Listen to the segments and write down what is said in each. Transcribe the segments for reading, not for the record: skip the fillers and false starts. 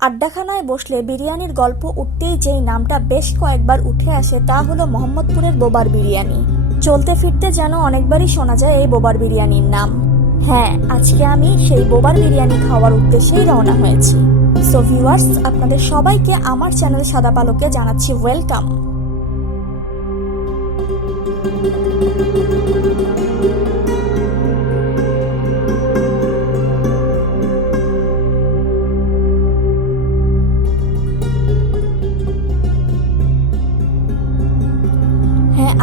আড্ডাখানায় বসলে বিরিয়ানির গল্প উঠতেই যেই নামটা বেশ কয়েকবার উঠে আসে তা হলো মোহাম্মদপুরের বোবার বিরিয়ানি। চলতে ফিরতে যেন অনেকবারই শোনা যায় এই বোবার বিরিয়ানির নাম। হ্যাঁ, আজকে আমি সেই বোবার বিরিয়ানি খাওয়ার উদ্দেশ্যেই রওনা হয়েছি। সো ভিউয়ার্স, আপনাদের সবাইকে আমার চ্যানেল সাদা পালকে জানাচ্ছি ওয়েলকাম।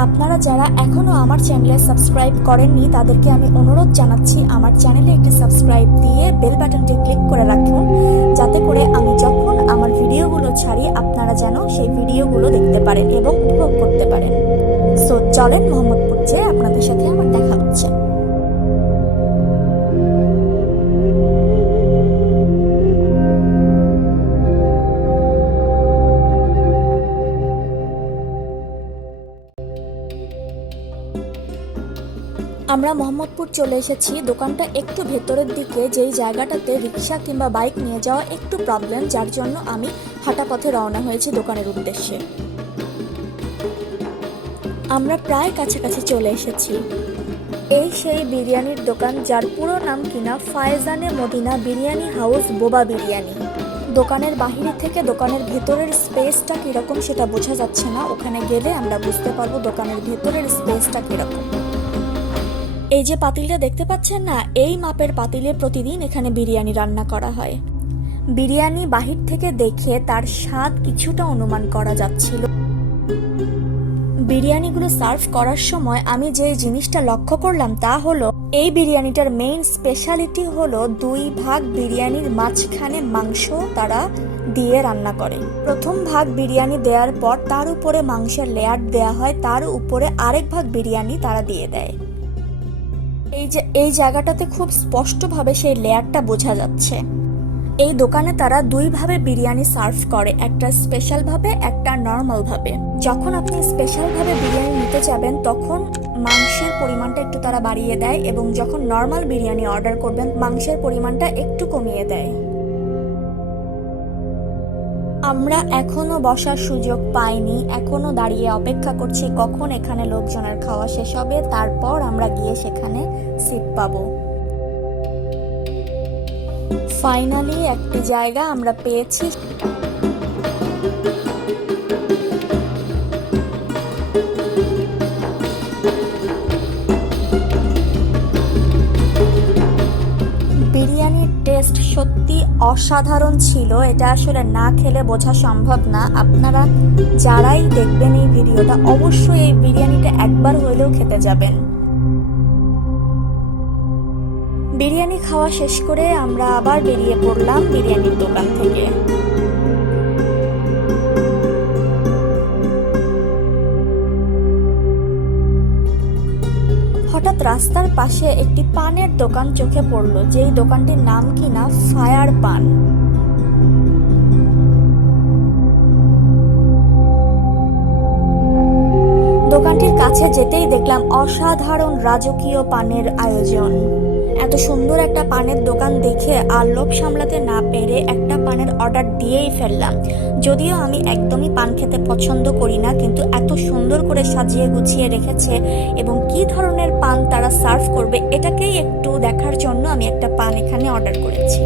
আপনারা যারা এখনো আমার চ্যানেলে সাবস্ক্রাইব করেননি তাদেরকে আমি অনুরোধ জানাচ্ছি আমার চ্যানেলে একটি সাবস্ক্রাইব দিয়ে বেল বাটনটি ক্লিক করে রাখুন, যাতে করে আমি যখন আমার ভিডিওগুলো ছাড়ি আপনারা যেন সেই ভিডিওগুলো দেখতে পারেন এবং উপভোগ করতে পারেন। সো চলেন মোহাম্মদপুর যেয়ে আপনাদের সাথে আমার দেখা হচ্ছে। আমরা মোহাম্মদপুর চলে এসেছি। দোকানটা একটু ভেতরের দিকে, যেই জায়গাটাতে রিক্সা কিংবা বাইক নিয়ে যাওয়া একটু প্রবলেম, যার জন্য আমি হাঁটা পথে রওনা হয়েছি দোকানের উদ্দেশ্যে। আমরা প্রায় কাছাকাছি চলে এসেছি। এই সেই বিরিয়ানির দোকান যার পুরো নাম কিনা ফায়েজানে মদিনা বিরিয়ানি হাউস বোবা বিরিয়ানি। দোকানের বাহিরে থেকে দোকানের ভেতরের স্পেসটা কিরকম সেটা বোঝা যাচ্ছে না, ওখানে গেলে আমরা বুঝতে পারবো দোকানের ভেতরের স্পেসটা কিরকম। এই যে পাতিলটা দেখতে পাচ্ছেন না, এই মাপের পাতিলে প্রতিদিন এখানে বিরিয়ানি রান্না করা হয়। বিরিয়ানি বাহির থেকে দেখে তার স্বাদ কিছুটা অনুমান করা যাচ্ছিল। বিরিয়ানিগুলো সার্ভ করার সময় আমি যে জিনিসটা লক্ষ্য করলাম তা হলো এই বিরিয়ানিটার মেইন স্পেশালিটি হলো 2 ভাগ বিরিয়ানির মাঝখানে মাংস তারা দিয়ে রান্না করে। প্রথম ভাগ বিরিয়ানি দেওয়ার পর তার উপরে মাংসের লেয়ার দেওয়া হয়, তার উপরে আরেক ভাগ বিরিয়ানি তারা দিয়ে দেয়। এই জায়গাটাতে খুব স্পষ্টভাবে সেই লেয়ারটা বোঝা যাচ্ছে। এই দোকানে তারা 2 ভাবে বিরিয়ানি সার্ভ করে, একটা স্পেশাল ভাবে, একটা নর্মাল ভাবে। যখন আপনি স্পেশাল ভাবে বিরিয়ানি নিতে যাবেন তখন মাংসের পরিমাণটা একটু তারা বাড়িয়ে দেয়, এবং যখন নর্মাল বিরিয়ানি অর্ডার করবেন মাংসের পরিমাণটা একটু কমিয়ে দেয়। আমরা এখনো বসার সুযোগ পাইনি, এখনো দাঁড়িয়ে অপেক্ষা করছি কখন এখানে লোকজনের খাওয়া শেষ হবে, তারপর আমরা গিয়ে সেখানে সিট পাবো। ফাইনালি একটি জায়গা আমরা পেয়েছি। বিরিয়ানির টেস্ট সত্যি অসাধারণ ছিল, এটা আসলে না খেলে বোঝা সম্ভব না। আপনারা যারাই দেখবেন এই ভিডিওটা অবশ্যই এই বিরিয়ানিটা একবার হলেও খেতে যাবেন। বিরিয়ানি খাওয়া শেষ করে আমরা আবার বেরিয়ে পড়লাম বিরিয়ানির দোকান থেকে। হঠাৎ রাস্তার পাশে একটি পানের দোকান চোখে পড়লো, যেই দোকানটির নাম কিনা ফায়ার পান। দোকানটির কাছে যেতেই দেখলাম অসাধারণ রাজকীয় পানের আয়োজন। এত সুন্দর একটা পানের দোকান দেখে আর লোভ সামলাতে না পেরে একটা পানের অর্ডার দিয়েই ফেললাম। যদিও আমি একদমই পান খেতে পছন্দ করি না, কিন্তু এত সুন্দর করে সাজিয়ে গুছিয়ে রেখেছে এবং কি ধরনের পান তারা সার্ভ করবে এটাকেই একটু দেখার জন্য আমি একটা পান এখানে অর্ডার করেছি।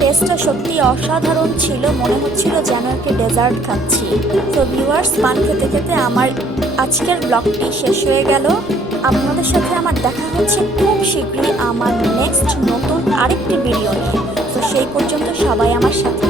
টেস্টটা সত্যি অসাধারণ ছিল, মনে হচ্ছিল যেন একে ডেজার্ট খাচ্ছি। তো ভিউয়ার্স, পান খেতে খেতে আমার আজকের ব্লগটি শেষ হয়ে গেল। আপনাদের সাথে আমার দেখা হচ্ছে খুব শীঘ্রই আমার নেক্সট নতুন আরেকটি ভিডিও নিয়ে। তো সেই পর্যন্ত সবাই আমার সাথে